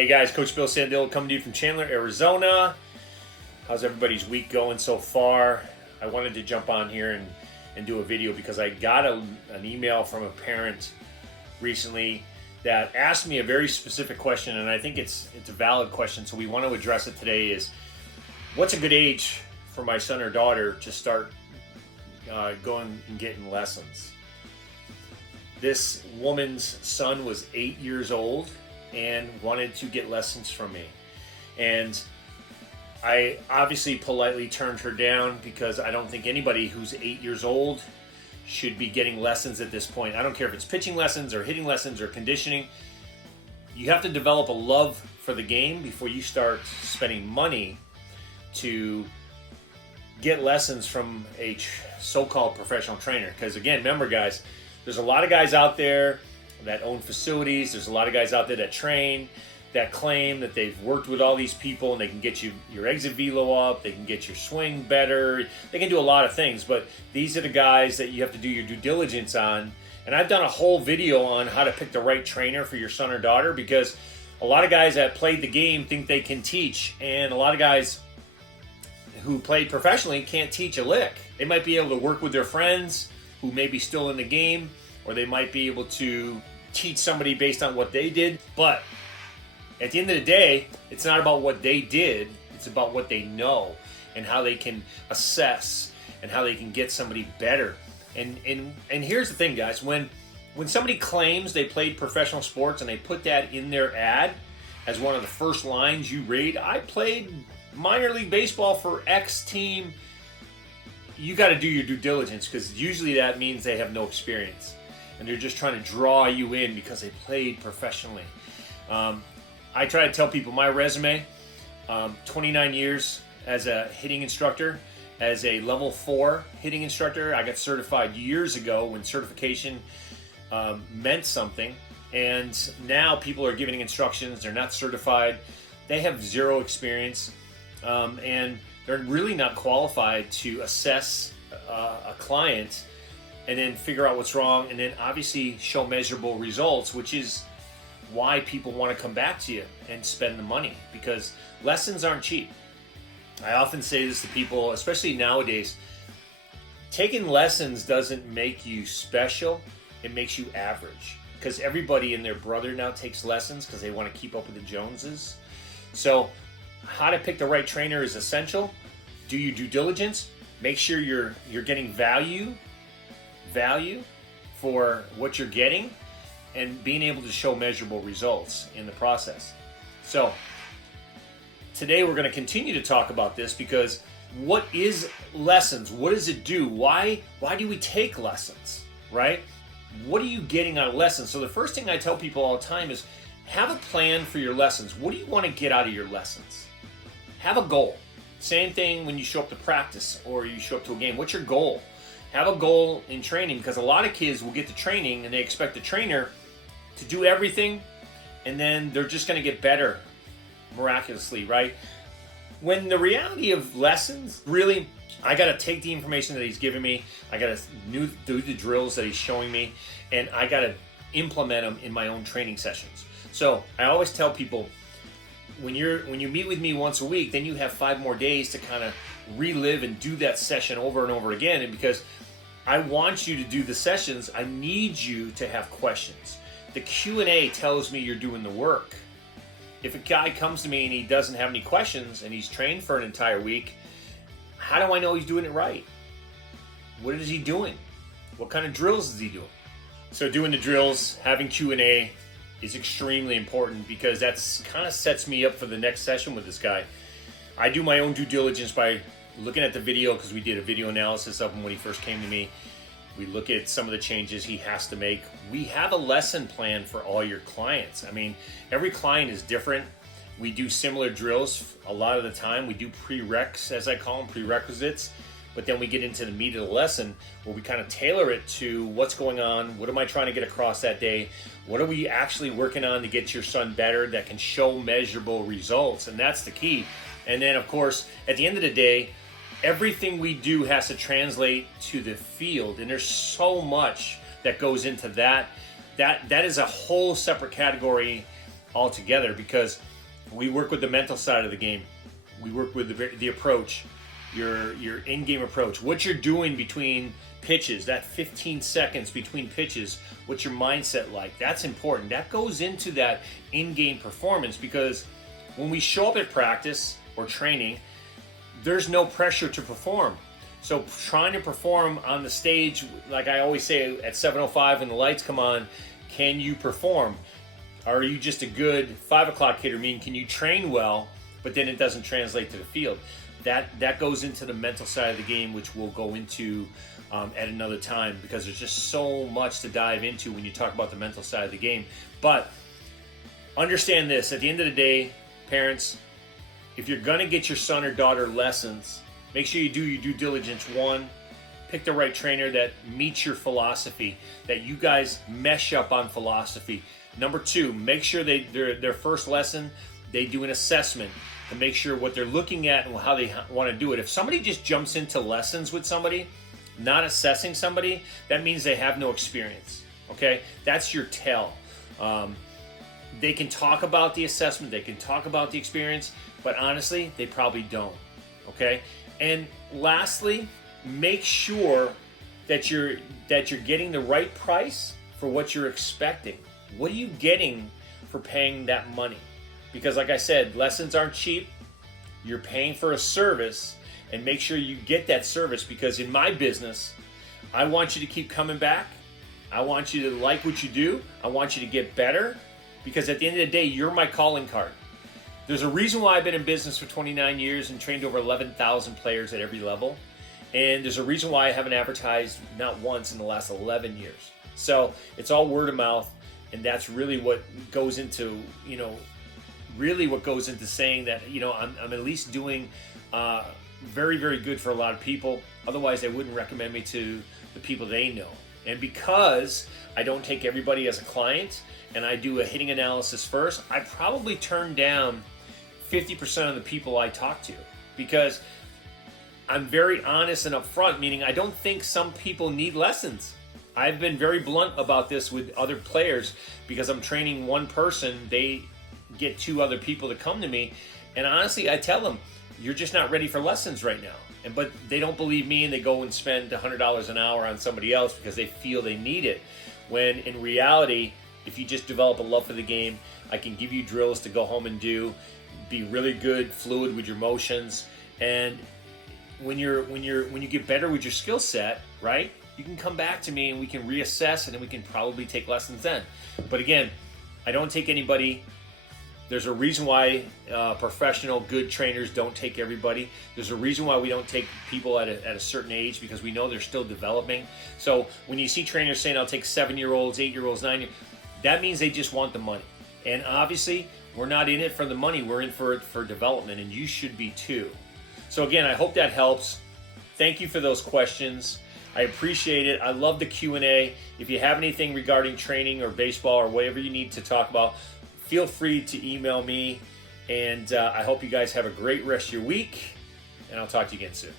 Hey guys, Coach Bill Sandillo coming to you from Chandler, Arizona. How's everybody's week going so far? I wanted to jump on here and do a video because I got an email from a parent recently that asked me a very specific question, and I think it's a valid question, so we want to address it today. Is what's a good age for my son or daughter to start going and getting lessons? This woman's son was 8 years old and wanted to get lessons from me. And I obviously politely turned her down because I don't think anybody who's 8 years old should be getting lessons at this point. I don't care if it's pitching lessons or hitting lessons or conditioning. You have to develop a love for the game before you start spending money to get lessons from a so-called professional trainer. Because again, remember guys, there's a lot of guys out there that own facilities. There's a lot of guys out there that train, that claim that they've worked with all these people and they can get you your exit velo up, they can get your swing better, they can do a lot of things, but these are the guys that you have to do your due diligence on. And I've done a whole video on how to pick the right trainer for your son or daughter, because a lot of guys that played the game think they can teach, and a lot of guys who played professionally can't teach a lick. They might be able to work with their friends who may be still in the game, or they might be able to teach somebody based on what they did. But at the end of the day, it's not about what they did, it's about what they know and how they can assess and how they can get somebody better. And here's the thing, guys, when somebody claims they played professional sports and they put that in their ad as one of the first lines you read, I played minor league baseball for X team, you got to do your due diligence, because usually that means they have no experience and they're just trying to draw you in because they played professionally. I try to tell people my resume, 29 years as a hitting instructor, as a level 4 hitting instructor. I got certified years ago when certification meant something, and now people are giving instructions, they're not certified, they have zero experience, and they're really not qualified to assess a client and then figure out what's wrong and then obviously show measurable results, which is why people want to come back to you and spend the money, because lessons aren't cheap. I often say this to people, especially nowadays, taking lessons doesn't make you special, it makes you average, because everybody and their brother now takes lessons because they want to keep up with the Joneses. So how to pick the right trainer is essential. Do your due diligence, make sure you're getting value for what you're getting, and being able to show measurable results in the process. So today we're going to continue to talk about this, because what is lessons? What does it do? Why do we take lessons, right? What are you getting out of lessons? So the first thing I tell people all the time is have a plan for your lessons. What do you want to get out of your lessons? Have a goal. Same thing when you show up to practice or you show up to a game. What's your goal? Have a goal in training, because a lot of kids will get to training and they expect the trainer to do everything, and then they're just going to get better miraculously, right? When the reality of lessons, really, I got to take the information that he's giving me, I got to do the drills that he's showing me, and I got to implement them in my own training sessions. So I always tell people, when you meet with me once a week, then you have 5 more days to kind of relive and do that session over and over again. And because I want you to do the sessions, I need you to have questions. The Q&A tells me you're doing the work. If a guy comes to me and he doesn't have any questions and he's trained for an entire week, how do I know he's doing it right? What is he doing? What kind of drills is he doing? So doing the drills, having Q&A is extremely important, because that's kind of sets me up for the next session with this guy. I do my own due diligence by looking at the video, because we did a video analysis of him when he first came to me. We look at some of the changes he has to make. We have a lesson plan for all your clients. I mean, every client is different. We do similar drills a lot of the time. We do prereqs, as I call them, prerequisites. But then we get into the meat of the lesson where we kind of tailor it to what's going on, what am I trying to get across that day, what are we actually working on to get your son better that can show measurable results, and that's the key. And then, of course, at the end of the day, everything we do has to translate to the field, and there's so much that goes into that. That is a whole separate category altogether, because We work with the mental side of the game. We work with the approach, your in-game approach, what you're doing between pitches, that 15 seconds between pitches, what's your mindset like? That's important. That goes into that in-game performance, because when we show up at practice or training, there's no pressure to perform. So trying to perform on the stage, like I always say at 7:05 when the lights come on, can you perform? Are you just a good 5 o'clock hitter? Meaning, can you train well, but then it doesn't translate to the field? That goes into the mental side of the game, which we'll go into at another time, because there's just so much to dive into when you talk about the mental side of the game. But understand this, at the end of the day, parents, if you're going to get your son or daughter lessons, make sure you do your due diligence. One, pick the right trainer that meets your philosophy, that you guys mesh up on philosophy. Number two, make sure their first lesson, they do an assessment to make sure what they're looking at and how they want to do it. If somebody just jumps into lessons with somebody, not assessing somebody, that means they have no experience, okay? That's your tell. They can talk about the assessment, they can talk about the experience, but honestly, they probably don't, okay? And lastly, make sure that you're getting the right price for what you're expecting. What are you getting for paying that money? Because like I said, lessons aren't cheap. You're paying for a service, and make sure you get that service, because in my business, I want you to keep coming back. I want you to like what you do. I want you to get better, because at the end of the day, you're my calling card. There's a reason why I've been in business for 29 years and trained over 11,000 players at every level. And there's a reason why I haven't advertised not once in the last 11 years. So it's all word of mouth. And that's really what goes into, really what goes into saying that, I'm at least doing very, very good for a lot of people. Otherwise, they wouldn't recommend me to the people they know. And because I don't take everybody as a client and I do a hitting analysis first, I probably turn down 50% of the people I talk to, because I'm very honest and upfront, meaning I don't think some people need lessons. I've been very blunt about this with other players, because I'm training one person, they get 2 other people to come to me, and honestly, I tell them, you're just not ready for lessons right now. But they don't believe me, and they go and spend $100 an hour on somebody else because they feel they need it. When in reality, if you just develop a love for the game, I can give you drills to go home and do, be really good, fluid with your motions, and when you get better with your skill set, right? You can come back to me and we can reassess, and then we can probably take lessons then. But again, I don't take anybody. There's a reason why professional, good trainers don't take everybody. There's a reason why we don't take people at a certain age, because we know they're still developing. So when you see trainers saying, I'll take 7-year-olds, 8-year-olds, 9-year-olds, that means they just want the money. And obviously, we're not in it for the money. We're in for development, and you should be too. So again, I hope that helps. Thank you for those questions. I appreciate it. I love the Q&A. If you have anything regarding training or baseball or whatever you need to talk about, feel free to email me. And I hope you guys have a great rest of your week. And I'll talk to you again soon.